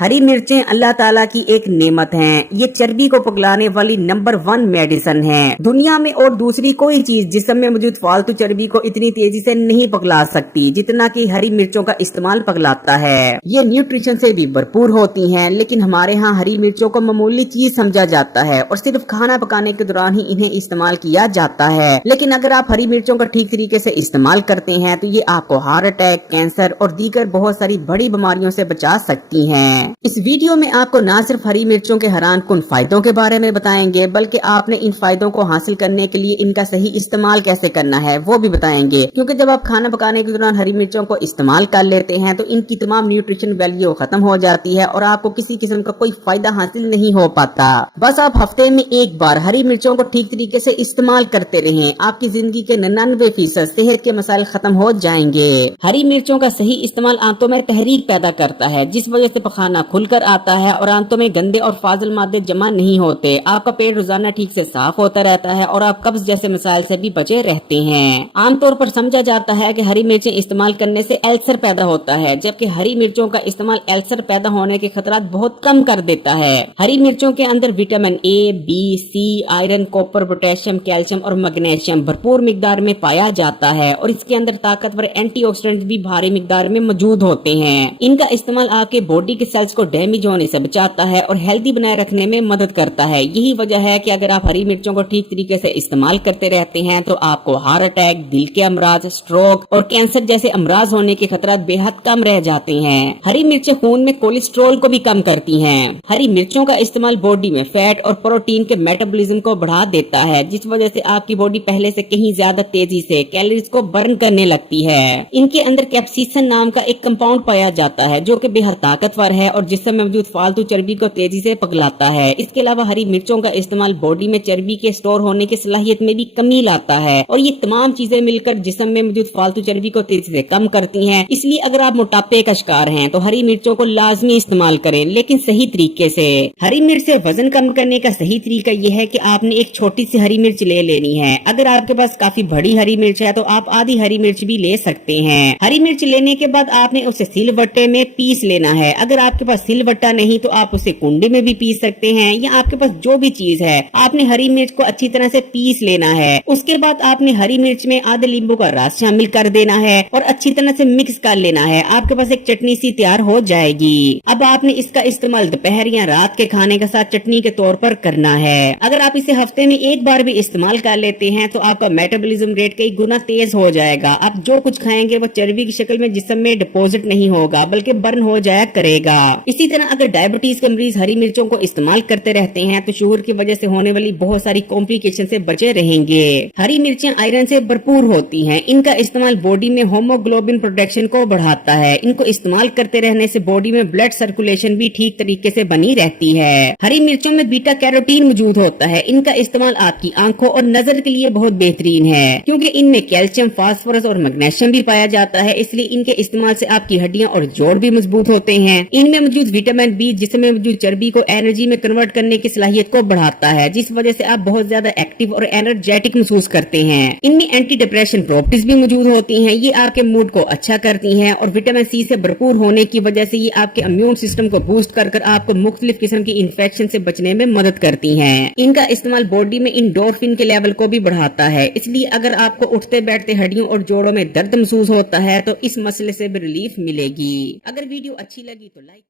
हरी मिर्चें अल्लाह ताला की एक नेमत हैं। ये चर्बी को पगलाने वाली नंबर 1 मेडिसिन है। दुनिया में और दूसरी कोई चीज जिस्म में मौजूद फालतू चर्बी को इतनी तेजी से नहीं पगला सकती जितना कि हरी मिर्चों का इस्तेमाल पगलाता है। ये न्यूट्रिशन से भी भरपूर होती हैं, लेकिन हमारे यहाँ हरी मिर्चों को मामूली चीज समझा जाता है और सिर्फ खाना पकाने के दौरान ही इन्हें इस्तेमाल किया जाता है। लेकिन अगर आप हरी मिर्चों का ठीक तरीके से इस्तेमाल करते हैं तो ये आपको हार्ट अटैक, कैंसर और दीगर बहुत सारी बड़ी बीमारियों से बचा सकती हैं। इस वीडियो में आपको ना सिर्फ हरी मिर्चों के हैरान कुन फायदों के बारे में बताएंगे, बल्कि आपने इन फायदों को हासिल करने के लिए इनका सही इस्तेमाल कैसे करना है वो भी बताएंगे। क्योंकि जब आप खाना पकाने के दौरान हरी मिर्चों को इस्तेमाल कर लेते हैं तो इनकी तमाम न्यूट्रिशन वैल्यू खत्म हो जाती है और आपको किसी किस्म का कोई फायदा हासिल नहीं हो पाता। बस आप हफ्ते में एक बार हरी मिर्चों को ठीक तरीके से इस्तेमाल करते रहें, आपकी जिंदगी के 99% सेहत के मसाइल खत्म हो जाएंगे। हरी मिर्चों का सही इस्तेमाल आंतों में तहरीक पैदा करता है, जिस वजह से पखाना खुलकर आता है और आंतों में गंदे और फाजिल मादे जमा नहीं होते। आपका पेट रोजाना ठीक से साफ होता रहता है और आप कब्ज जैसे मसाइल से भी बचे रहते हैं। आमतौर पर समझा जाता है कि हरी मिर्चें इस्तेमाल करने से अल्सर पैदा होता है, जबकि हरी मिर्चों का इस्तेमाल अल्सर पैदा होने के खतरात बहुत कम कर देता है। हरी मिर्चों के अंदर vitamin A, B, C, iron, copper, potassium, calcium और मैग्नीशियम भरपूर मिकदार में पाया जाता है और इसके अंदर ताकतवर एंटीऑक्सीडेंट भी भारी मिकदार में मौजूद होते हैं। इनका इस्तेमाल आपके बॉडी के सेल्स को डैमेज होने से बचाता है और हेल्दी बनाए रखने में मदद करता है। यही वजह है कि अगर आप हरी मिर्चों को ठीक तरीके से इस्तेमाल करते रहते हैं तो आपको हार्ट अटैक, दिल के अमराज, स्ट्रोक और कैंसर जैसे अमराज होने के खतरात बेहद कम रह जाते हैं। हरी मिर्चें खून में कोलेस्ट्रॉल को भी कम करती हैं। हरी मिर्चों का इस्तेमाल बॉडी में फैट और प्रोटीन के मेटाबॉलिज्म को बढ़ा देता है, जिस वजह से आपकी बॉडी पहले से कहीं ज्यादा तेजी से कैलोरीज को बर्न करने लगती है। इनके अंदर कैप्सिसन नाम का एक कंपाउंड पाया जाता है जो कि बेहद ताकतवर है और जिसमें मौजूद फालतू चर्बी को तेजी से पगलाता है। इसके अलावा हरी मिर्चों का इस्तेमाल बॉडी में चर्बी के स्टोर होने की सलाहियत में भी कमी लाता है और ये तमाम चीजें मिलकर जिस्म में मौजूद फालतू चर्बी को तेजी से कम करती हैं। इसलिए अगर आप मोटापे का शिकार हैं तो हरी मिर्चों को लाजमी इस्तेमाल करें, लेकिन सही तरीके से। हरी मिर्च से वजन कम करने का सही तरीका यह है कि आपने एक छोटी सी हरी मिर्च ले लेनी है। अगर आपके पास काफी बड़ी हरी मिर्च है तो आप आधी हरी मिर्च भी ले सकते हैं। हरी मिर्च लेने के बाद आपने उसे सिलवट्टे में पीस लेना है। अगर आपके पास सिलवट्टा नहीं तो आप उसे कुंडे में भी पीस सकते हैं, या आपके पास जो भी चीज है आपने हरी मिर्च को अच्छी तरह से पीस लेना है। उसके बाद आपने हरी मिर्च में आधे नींबू का रस शामिल कर देना है और अच्छी तरह से मिक्स कर लेना है। आपके पास एक चटनी सी तैयार हो जाएगी। अब आपने इसका इस्तेमाल दोपहर या रात के खाने के साथ चटनी के तौर पर करना है। अगर आप इसे हफ्ते में एक बार भी इस्तेमाल कर लेते हैं तो आपका मेटाबॉलिज्म रेट कई गुना तेज हो जाएगा। आप जो कुछ खाएंगे वो चर्बी की शक्ल में जिस्म में डिपॉजिट नहीं होगा बल्कि बर्न हो जाया करेगा। इसी तरह अगर डायबिटीज के मरीज हरी मिर्चों को इस्तेमाल करते रहते हैं तो शुगर की वजह से होने वाली बहुत सारी कॉम्प्लिकेशन से बचे रहेंगे। हरी मिर्चें आयरन से भरपूर होती हैं। इनका इस्तेमाल बॉडी में होमोग्लोबिन प्रोडक्शन को बढ़ाता है। इनको इस्तेमाल करते रहने से बॉडी में ब्लड सर्कुलेशन भी ठीक तरीके से बनी रहती है। हरी मिर्चों में बीटा कैरोटीन मौजूद होता है। इनका इस्तेमाल आपकी आंखों और नजर के लिए बहुत बेहतरीन है क्योंकि इनमें कैल्शियम, फास्फोरस और मैग्नीशियम भी पाया जाता है। इसलिए इनके इस्तेमाल से आपकी हड्डियां और जोड़ भी मजबूत होते हैं। इनमें मौजूद विटामिन बी जिसमें मौजूद चर्बी को एनर्जी में कन्वर्ट करने की सलाहियत को बढ़ाता है, जिस वजह से आप बहुत ज्यादा एक्टिव और एनर्जेटिक महसूस करते हैं। इनमें एंटी डिप्रेशन प्रॉपर्टीज भी मौजूद होती हैं। ये आपके मूड को अच्छा करती हैं और विटामिन सी से भरपूर होने की वजह से ये आपके इम्यून सिस्टम को बूस्ट कर आपको मुख्तलिफ किस्म की इन्फेक्शन से बचने में मदद करती हैं। इनका इस्तेमाल बॉडी में इंडोर्फिन के लेवल को भी बढ़ाता है। इसलिए अगर आपको उठते बैठते हड्डियों और जोड़ों में दर्द महसूस होता है तो इस मसले से भी रिलीफ मिलेगी। अगर वीडियो अच्छी लगी तो लाइक